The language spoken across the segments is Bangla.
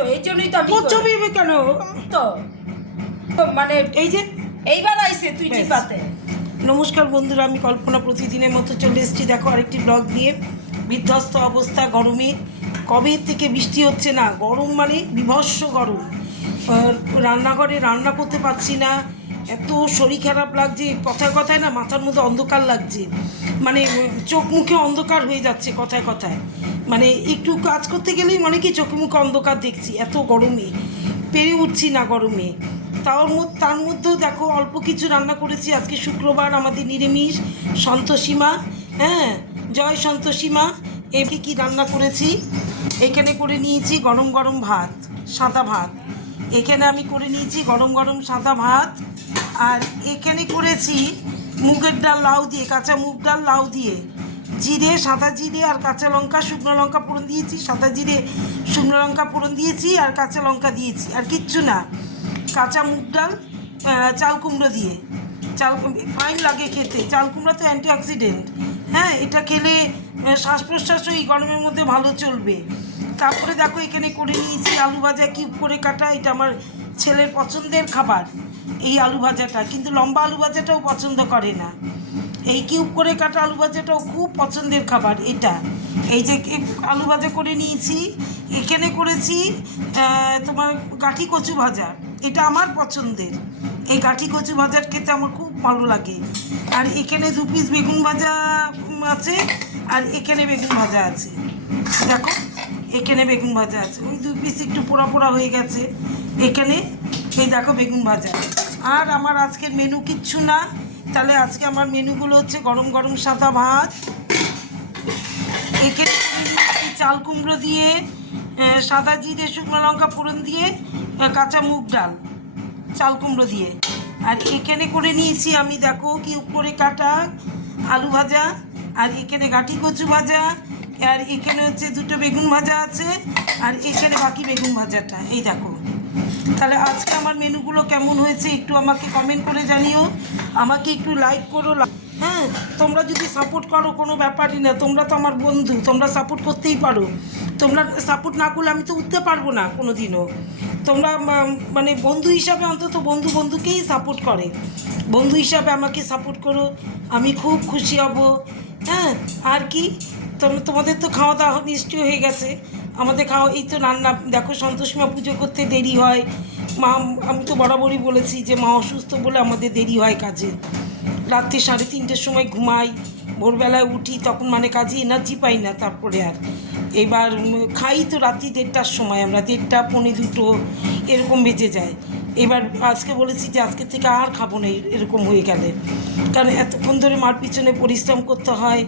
তো, এই জন্যই তো আমি ছবি কেন তো মানে এই যে এইবার আইছে তুই চিপাতে। নমস্কার বন্ধুরা, আমি কল্পনা প্রতিদিনের মতো চলে এসেছি দেখো আরেকটি ব্লগ নিয়ে। বিধ্বস্ত অবস্থা গরমে, কবে থেকে বৃষ্টি হচ্ছে না, গরম মানে বিভৎস গরম। রান্নাঘরে রান্না করতে পারছি না, এত শরীর খারাপ লাগছে, কথায় কথায় না মাথার মধ্যে অন্ধকার লাগছে, মানে চোখ মুখে অন্ধকার হয়ে যাচ্ছে কথায় কথায়, মানে একটু কাজ করতে গেলেই মানে কি চোখে মুখে অন্ধকার দেখছি, এত গরমে পেরে উঠছি না গরমে। তার মধ্যেও দেখো অল্প কিছু রান্না করেছি। আজকে শুক্রবার, আমাদের নিরামিষ। সন্তোষীমা, হ্যাঁ, জয় সন্তোষীমা। একে কি রান্না করেছি, এখানে করে নিয়েছি গরম গরম ভাত, সাদা ভাত। এখানে আমি করে নিয়েছি গরম গরম সাদা ভাত। আর এখানে করেছি মুগের ডাল লাউ দিয়ে, কাঁচা মুগ ডাল লাউ দিয়ে, জিরে, সাদা জিরে আর কাঁচা লঙ্কা, শুকনো লঙ্কা ফোড়ন দিয়েছি, সাদা জিরে শুকনো লঙ্কা ফোড়ন দিয়েছি আর কাঁচা লঙ্কা দিয়েছি, আর কিচ্ছু না। কাঁচা মুগ ডাল, চাল কুমড়ো দিয়ে, ফাইন লাগে খেতে। চাল কুমড়ো তো অ্যান্টিঅক্সিডেন্ট, হ্যাঁ, এটা খেলে শ্বাস প্রশ্বাসও এই গরমের মধ্যে ভালো চলবে। তারপরে দেখো এখানে করে নিয়েছি আলু ভাজা, কিউব করে কাটা। এটা আমার ছেলের পছন্দের খাবার এই আলু ভাজাটা, কিন্তু লম্বা আলু ভাজাটাও পছন্দ করে না, এই কিউব করে কাটা আলু ভাজাটাও খুব পছন্দের খাবার এটা। এই যে আলু ভাজা করে নিয়েছি। এখানে করেছি তোমার গাঠি কচু ভাজা, এটা আমার পছন্দের। এই গাঠি কচু ভাজার খেতে আমার খুব ভালো লাগে। আর এখানে 2 পিস বেগুন ভাজা আছে, আর এখানে বেগুন ভাজা আছে। দেখো এখানে বেগুন ভাজা আছে, ওই 2 পিস একটু পোড়া পোড়া হয়ে গেছে। এখানে এই দেখো বেগুন ভাজা। আর আমার আজকের মেনু কিচ্ছু না। তাহলে আজকে আমার মেনুগুলো হচ্ছে গরম গরম সাদা ভাত, এখানে চাল কুমড়ো দিয়ে, সাদা জিরে শুকনো লঙ্কা ফোড়ন দিয়ে, কাঁচা মুগ ডাল চাল কুমড়ো দিয়ে। আর এখানে করে নিয়েছি আমি দেখো কিউব করে কাটা আলু ভাজা, আর এখানে গাঠি কচু ভাজা, আর এখানে হচ্ছে 2টো বেগুন ভাজা আছে, আর এখানে বাকি বেগুন ভাজাটা। এই দেখো, তাহলে আজকে আমার মেনুগুলো কেমন হয়েছে একটু আমাকে কমেন্ট করে জানিও, আমাকে একটু লাইক করো। হ্যাঁ, তোমরা যদি সাপোর্ট করো কোনো ব্যাপারই না, তোমরা তো আমার বন্ধু, তোমরা সাপোর্ট করতেই পারো। তোমরা সাপোর্ট না করলে আমি তো উঠতে পারবো না কোনো দিনও। তোমরা মানে বন্ধু হিসাবে, অন্তত বন্ধু বন্ধুকেই সাপোর্ট করে, বন্ধু হিসাবে আমাকে সাপোর্ট করো, আমি খুব খুশি হব। হ্যাঁ, আর কি, তোমাদের তো খাওয়া দাওয়া নিশ্চয় হয়ে গেছে। আমাদের খাওয়া, এই তো রান্না দেখো, সন্তোষীমা পুজো করতে দেরি হয়। মা, আমি তো বরাবরই বলেছি যে মা অসুস্থ বলে আমাদের দেরি হয় কাজে। রাত্রি 3:30-র সময় ঘুমাই, ভোরবেলায় উঠি, তখন মানে কাজে এনার্জি পাই না। তারপরে আর এবার খাই তো রাত্রি 1:30-র সময়, আমরা 1:30, 1:45 এরকম বেজে যায়। এবার আজকে বলেছি যে আজকে থেকে আর খাবো না এরকম হয়ে গেলে, কারণ এতক্ষণ ধরে মার পিছনে পরিশ্রম করতে হয়।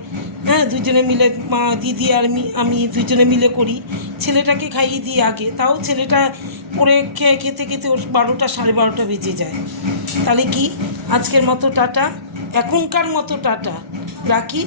হ্যাঁ, দুজনে মিলে, মা, দিদি আর আমি দুজনে মিলে করি। ছেলেটাকে খাইয়ে দিই আগে, তাও ছেলেটা পরে খেতে খেতে ওর 12টা 12:30 বেজে যায়। তাহলে কি, আজকের মতো টাটা, এখনকার মতো টাটা, রাখি।